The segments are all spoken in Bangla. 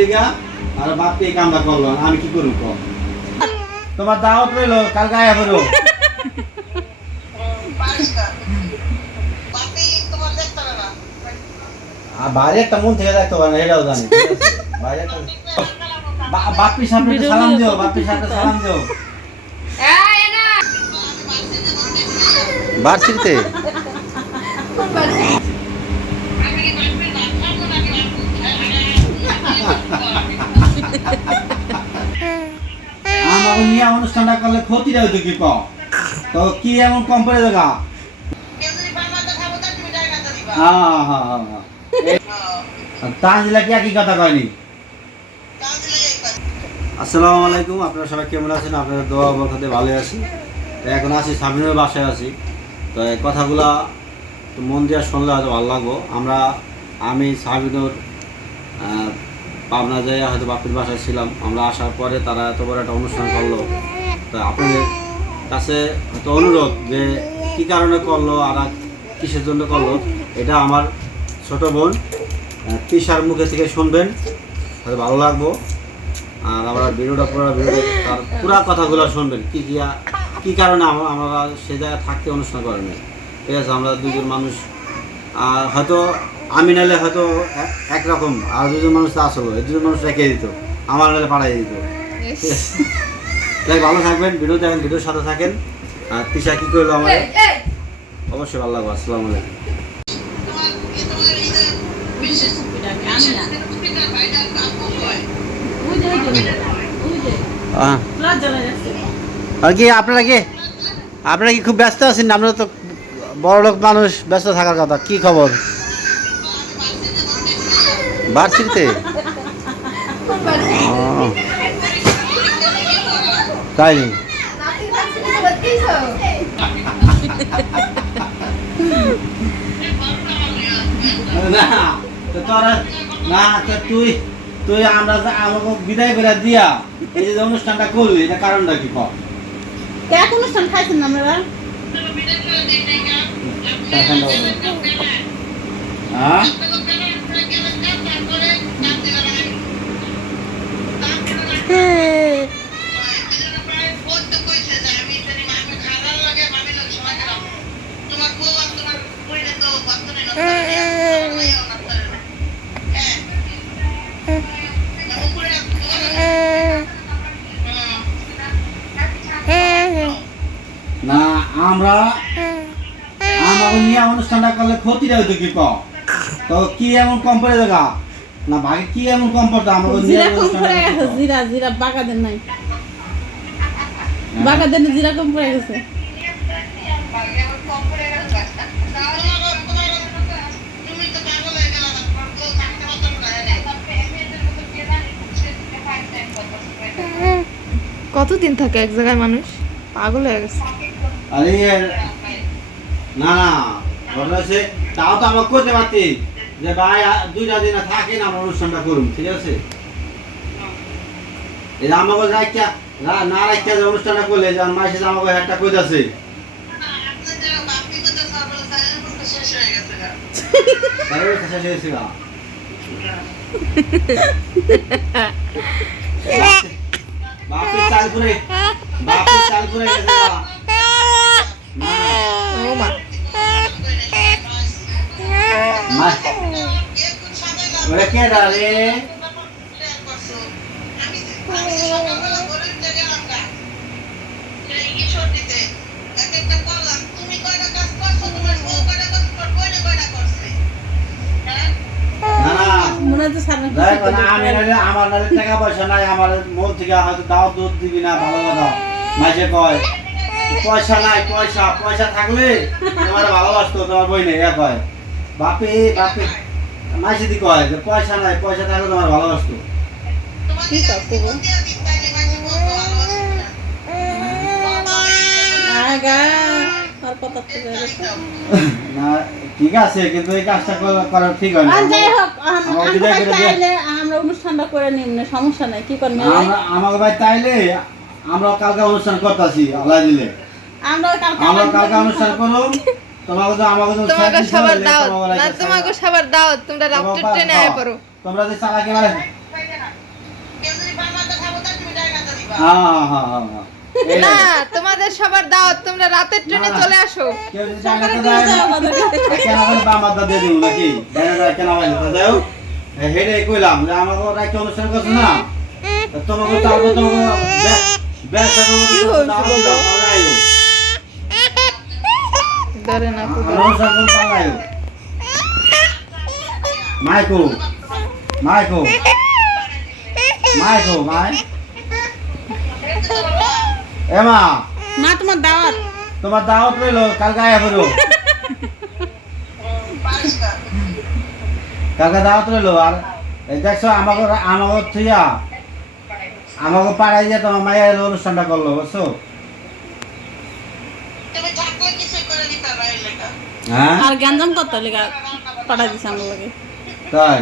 লিগা আর বাপ এই কামটা করল আমি কি করব? তোমার দাওয়াত রইল আয়া করো আর বাইরে একটা মন থেকে দেখতে পারে এটাও জানি। বাইরে সামনে সালাম দিও বাপ্পি সামনে সালাম দিও। বার্ষিকতে। আমার নিয়ে অনুষ্ঠানটা করলে ক্ষতিটা হইতো কি কও? তো কি এমন কম পড়ে দেখা হ্যাঁ হ্যাঁ হ্যাঁ। হ্যাঁ তাহলে কি একই কথা কয়নি? আসসালামু আলাইকুম আপনারা সবাই কেমন আছেন? আপনারা দোয়া বরকতে ভালো আছি এখন আছি সাবিনের বাসায় আছি। তো এই কথাগুলা মন দিয়ে শুনলে হয়তো ভালো লাগবো। আমরা আমি সাবিনুর পাবনা যাই হয়তো বাপির বাসায় ছিলাম। আমরা আসার পরে তারা এত বড় একটা অনুষ্ঠান করল। তা আপনাদের কাছে হয়তো অনুরোধ যে কী কারণে করল, আর কিসের জন্য করল, এটা আমার ছোট বোন তিশার মুখে থেকে শুনবেন। হয়তো ভালো লাগবো। আর আমরা ভিডিওটা পুরো ভিডিও তার পুরা কথাগুলো শুনবেন। কি কি কি কারণে আমরা আমরা সে জায়গায় থাকতে অনুষ্ঠান করেন। ঠিক আছে, আমরা দুজন মানুষ। আর হয়তো আমি নাহলে হয়তো এক- একরকম আর দুজন মানুষ তো আসলো এই দুজন মানুষ রেখে দিত আমার নাহলে পাঠাই দিত। তাই ভালো থাকবেন ভিডিও দেখেন ভিডিওর সাথে থাকেন। আর তিশা কি করল আমাদের? অবশ্যই ভালো লাগবে আসসালামু আলাইকুম। আর কি আপনারা কি? আপনারা কি খুব ব্যস্ত আছেন? আপনারা তো বড় লোক মানুষ ব্যস্ত থাকার কথা কি খবর? বার্ষিকতে তাই না তোরা না তো তুই তুই আমরা আমাকে বিদায় করে দিয়া এই যে অনুষ্ঠানটা করলি এটা কারণটা কি কর? এক অনুষ্ঠান খাইছেন না আপনারা হ্যাঁ? না, আমরা আমাকে নিয়ে অনুষ্ঠানটা করলে ক্ষতিটা হইতো কি কম তো কি এমন কম দেখা না ভাগে কি এমন কম পড়তো আমাকে নিয়ে জিরা কম পড়ে গেছে জিরা জিরা বাগাদের নাই। হ্যাঁ। বাগাদের জিরা কম পড়ে গেছে। কতদিন থাকে এক জায়গায় মানুষ? পাগল হয়ে গেছে। আরে না না ঘটনা হচ্ছে তাও তো আমাকে করতে পারতি। যে ভাই দুইটা দিন থাকেন, আমরা অনুষ্ঠানটা করুন, ঠিক আছে এই যে আমাকে রাখিয়া না রাখিয়া যে অনুষ্ঠানটা করলে, যে আমার যে আমাকে একটা কইতাছে শেষ হয়েছে গা। বাপের চাল করে বাপের চাল করে গেছে গা। ও মা মা ওরে কে রে মনে আমার টাকা পয়সা নাই আমার মন থেকে হয়তো দাও দুধ দিবি না ভালো কথা মাঝে কয় পয়সা নাই পয়সা পয়সা থাকলে তোমার ভালোবাসতো তোমার বই নেই কয় বাপে বাপে মাঝে দি কয় যে পয়সা নাই পয়সা থাকলে তোমার ভালোবাসতো। কি করব আগা আর কথা তো গেছে। না ঠিক আছে কিন্তু এই কাজটা করা- ঠিক হয় আমার অনুষ্ঠানটা করে নিব না সমস্যা নাই কি করবে? আমরা ভাই তাইলে আমরা কালকে অনুষ্ঠান করতেছি আল্লাহ দিলে। আমরা কালকে কালকে অনুষ্ঠান করুন। তোমাকে সবার দাওয়াত। না তোমাকে সবার দাওয়াত। তোমরা রাত্রে ট্রেনে আয় পড়ো। তোমরা যে চালাকি মারে। হ্যাঁ হ্যাঁ হ্যাঁ হ্যাঁ। না তোমাদের সবার দাওয়াত। তোমরা রাতের ট্রেনে না। চলে আসো। হয় হেডে কইলাম যে আমাকে রাখতে অনুষ্ঠান করছ না। তোমাকে তারপর তোমাকে ব্যবসা কি হয়েছে ধরে না পুজো অনুষ্ঠান করতে পারলাই মাইকো মাইকো মাইকো মাই এমা মা তোমার দাওয়াত তোমার দাওয়াত রইল কালকে আয়া করো কালকে দাওয়াত রইল আর এই দেখছ আমাকে আমাকে থুইয়া আমাকে পাড়াই দিয়ে তোমার মায়ের এলো অনুষ্ঠানটা করল বুঝছ হ্যাঁ? আর গ্যাঞ্জাম লেগা পাঠাই দিছে আমার লাগে। তাই?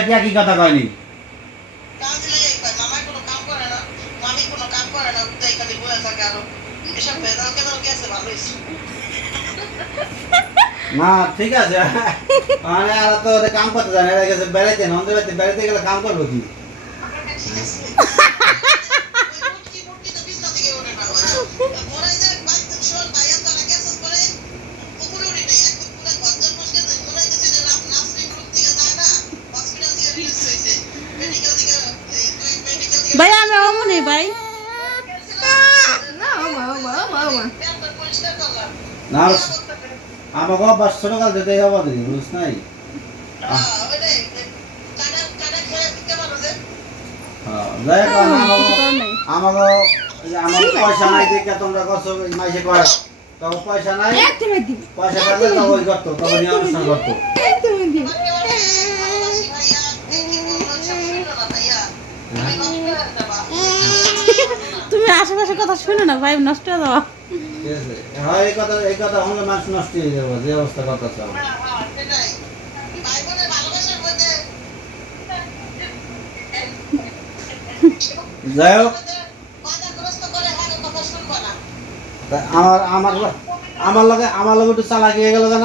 কি একই কথা কয়নি? না ঠিক আছে। মানে আর তো কাম করতে জানে বেড়াইতে নন্দ বেড়াইতে বেড়াইতে গেলে কাম করব কি? ভাই? না মা না আমাকে ছোট কাল যেতে হব বুঝ নাই? হ্যাঁ, আমাকে আমার পয়সা নাই দেখে তোমরা কষ্ট মাইসে কয়? তখন পয়সা নাই পয়সা থাকলে তখন ওই করতো তখন নিয়ে অনুষ্ঠান করতো। তুমি আশেপাশে কথা শুনো না ভাই নষ্ট হয়ে যাওয়া আছে হ্যাঁ এই কথা এই কথা হয়ে যে অবস্থা কথা যাই হোক। আমার আমার লগে আমার লগে একটু চালাকি হয়ে গেল কেন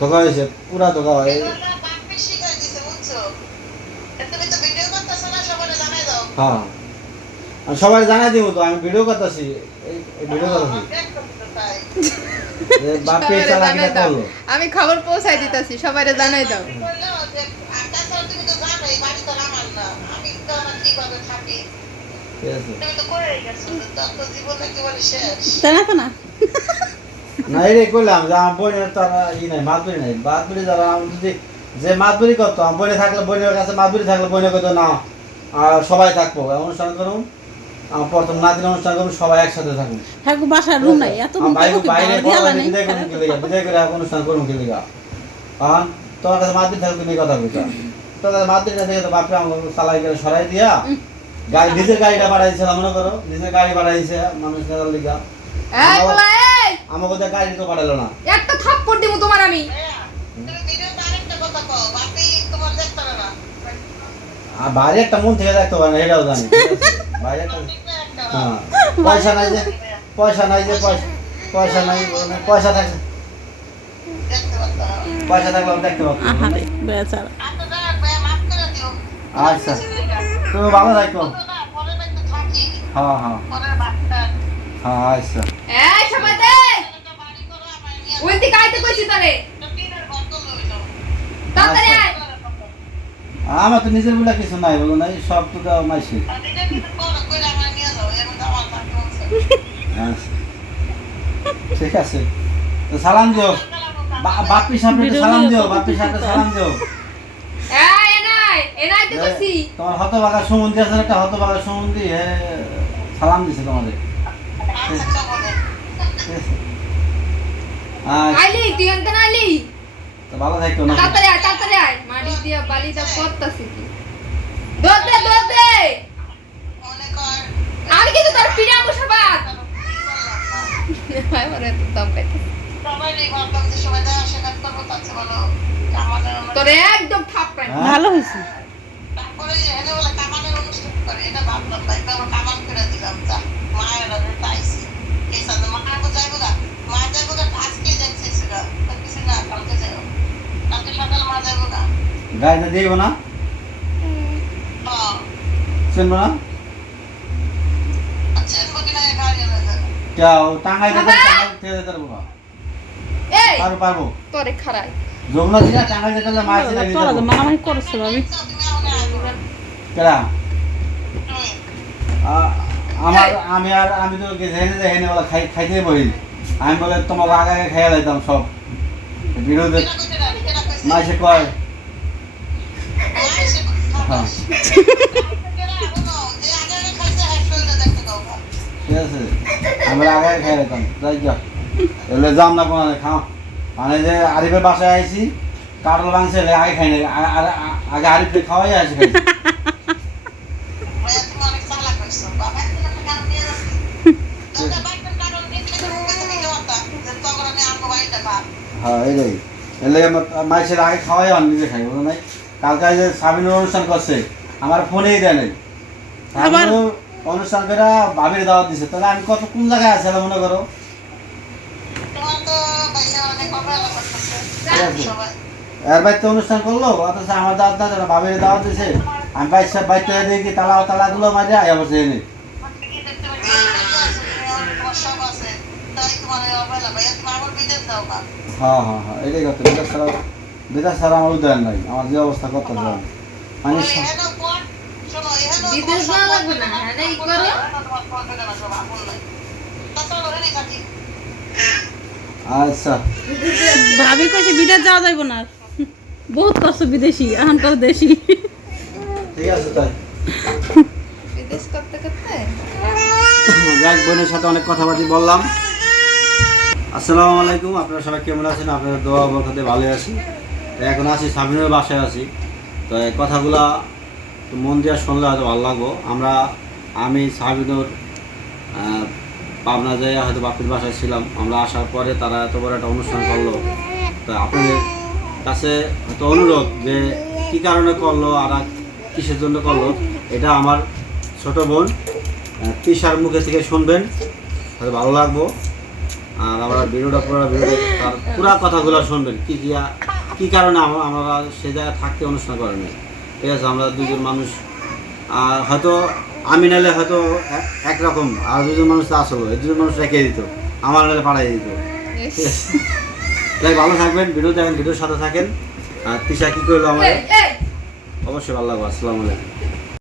ধোকা হয়েছে, পুরা ধোকা হয় হ্যাঁ। আমি সবাই জানাই দিব তো আমি ভিডিও করতেছি। এই এই ভিডিও করতেছি বাপে করল। আমি খবর পৌঁছাই দিতেছি সবাইরে জানাই দাও। রে কইলাম যে আমার বোনের তো ই নাই মাতবরি নাই। মাতবরি যারা যদি যে মাতবরি করতো আমার বোনে থাকলে বোনের কাছে মাতবরি থাকলে বোনে কইতো না। আর সবাই থাকব। অনুষ্ঠান করুন আমার প্রথম নাতির অনুষ্ঠান করুন সবাই একসাথে থাকুন। ঠাকুর বাসার রুম নাই এত বাইরে বাইরে বিদায় করুন কি লিগা বিদায় করে অনুষ্ঠান করুন কি লিগা কারণ তোমার কাছে মাতবরি থাকলে তুমি কথা তোর কাছে মাতবরি না থেকে তো বাপরে আমার সালাই করে সরাই দিয়া গাড়ি নিজের গাড়িটা বাড়াই দিয়েছিলাম মনে করো নিজের গাড়ি বাড়াই দিয়েছে মানুষ নেতার লিগা। আমাকে তো গাড়ি তো বাড়ালো না। একটা থাপ্পড় দিব তোমার আমি। আর বাইরে একটা মন থেকে দেখতে পারে না এটাও জানি। বাইরে একটা হ্যাঁ পয়সা নাই যে পয়সা নাই যে পয়সা পয়সা নাই পয়সা থাকছে পয়সা থাকলে আমি দেখতে পাবো। আচ্ছা। তুমি ভালো থাকো। হ্যাঁ হ্যাঁ। হ্যাঁ আচ্ছা। এই সবাই ওই দিকে আইতে কইছি তারে। তাড়াতাড়ি আয়। আমার তো নিজের বলে কিছু নাই বলো নাই সব তো দেওয়া মাইছি আচ্ছা। ঠিক আছে। তো সালাম দিও। বা- বাপ্পি সামনে সালাম দিও বাপ্পি সামনে সালাম দিও। তোমার হতভাগা সুমন্দি আছে একটা হতভাগা সুমন্দি সালাম দিছে তোমাদের। আচ্ছা, আইলি তুই এনতে না আইলি তো ভালো থাকো না তাড়াতাড়ি আয় তাড়াতাড়ি আয়। মাটি দিয়া বালিটা করতাছি কি? দৌড় দে দৌড় দে আমি কিন্তু তোর পিড়া মুসাবাদ এবারে তো দম পাইতে তোর একদম থাপড়াই হ্যাঁ? ভালো হয়েছে তারপরে এনে বলে কামানের অনুষ্ঠান করে এটা ভাবলাম তাই তো আবার কামান করে দিলাম যা মায়ের এই সাথে মা যাইবো মা যাইবো গা আজকে যাচ্ছে সেটা কালকে যাইবো না। হ্যাঁ শুনব না? আচ্ছা যাও টাঙ্গাই বাবা! যেতে পারব না। এই! পারব পারব। তোরে খারাই। যমুনা ছিল টাঙ্গাই মাছ ছিল তোরা তো মারামারি করছে ভাবি কেরা? আমার আমি আর আমি তো গেছে হেনে হেনে বলে খাই খাইতে বহিল আমি বলে তোমাকে আগে আগে খাইয়া লাইতাম সব। বিরোধে হ্যাঁ। ঠিক আছে। আমি বলে আগে যা। এলে যাম না কোনো মানে যে আরিফের বাসায় আইছি কাটল মাংস আগে খাই না। আগে আরিফকে খাওয়াই খাই ভাইয়া তুমি অনেক চালাক হইছো বাবা একটা একটা কারণ নিয়ে যাচ্ছি তোকে বাইকের কারণ নিয়ে দিলে তুমি কাছে দিতে পারতা যে তখন আমি আমগো বাড়িটা খা হ্যাঁ এইটাই এলে মাইসের আগে খাওয়াই আর নিজে খাই বুঝো নাই? কালকে যে সাবিনের অনুষ্ঠান করছে আমার ফোনেই দেয় নাই। সাবিনও অনুষ্ঠান করে ভাবির দাওয়াত দিছে। তাহলে আমি কত কোন জায়গায় আছে মনে করো? এর বাড়িতে অনুষ্ঠান করল অথচ আমার দাওয়াত না দিলো, ভাবির দাওয়াত দিছে। আমি বাইশে বাইতে দেখি তালা তালা গুলো মাঝে আয়া বসে এনে। কি তোমার হ্যাঁ হ্যাঁ হ্যাঁ এটাই কথা। বিকাশ ছাড়া বিকাশ ছাড়া আমার উদয়ন নাই। আমার যে অবস্থা করতে চান ওই স- এহেন পর শোনো এহেন বিদেশ না লাগবে না, এহেন ই করো। তোমার ফোন করে না সব আপন নাই। তাছাড়া ওখানেই থাকি। আচ্ছা। ভাবি কইছে বিদেশ যাওয়া যাইব না। বহুত কষ্ট বিদেশি এখনকার দেশি। ঠিক আছে তাই। বিদেশ করতে করতে? যাক বোনের সাথে অনেক কথাবার্তি বললাম। আসসালামু আলাইকুম, আপনারা সবাই কেমন আছেন? আপনারা দোয়া বরকতে ভালো আছি। তো এখন আছি সাবিনের বাসায় আছি। তো এই কথাগুলা একটু মন দিয়ে শুনলে হয়তো ভালো লাগবো। আমরা, আমি, সাবিনুর পাবনা যাই হয়তো বাপির বাসায় ছিলাম, আমরা আসার পরে তারা এত বড় একটা অনুষ্ঠান করল। তো আপনাদের কাছে হয়তো অনুরোধ যে কী কারণে করল আর কিসের জন্য করল, এটা আমার ছোট বোন তৃষার মুখে থেকে শুনবেন। হয়তো ভালো লাগবো। আর আমরা ভিডিওটা পুরো ভিডিও তার পুরো কথাগুলো শুনবেন। কি কি কী কারণে আমরা সে জায়গায় থাকতে অনুষ্ঠান করেন ঠিক আছে আমরা দুজন মানুষ। আর হয়তো আমি নাহলে হয়তো এক- একরকম আর দুজন মানুষ তো আসলো এই দুজন মানুষ রেখে দিত আমার নাহলে পাঠাই দিত। তাই ভালো থাকবেন ভিডিও দেখেন ভিডিওর সাথে থাকেন। আর তৃষা কী করল এই অবশ্যই ভালো লাগবে আসসালামু আলাইকুম।